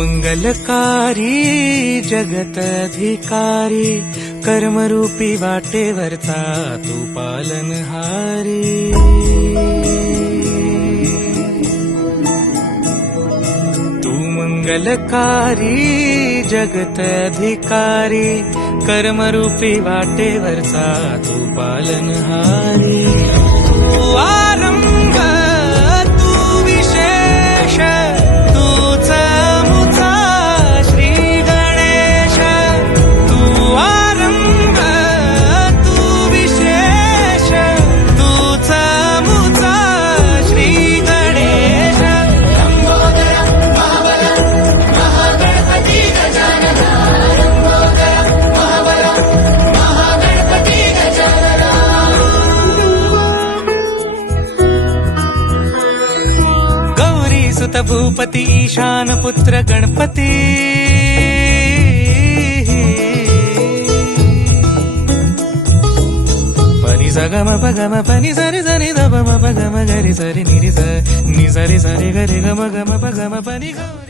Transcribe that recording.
मंगलकारी जगत अधिकारी, कर्मरूपी वाटेवरचा तू पालनहारी। तू मंगलकारी जगत अधिकारी, कर्मरूपी वाटेवरचा तू पालनहारी। तू आरंभ तू विशेष, तूच मुचा श्री गणेश। तू आरंभ तू विशेष, तूच मुचा श्री गणेश। सुत भूपती ईशान पुत्र गणपती, पनि सगम पगम पनि सरि सरि ध प म प ग म ग रि सरि नि रि स नि सरि सरि ग रि ग म ग म प ग म पनि गौरी।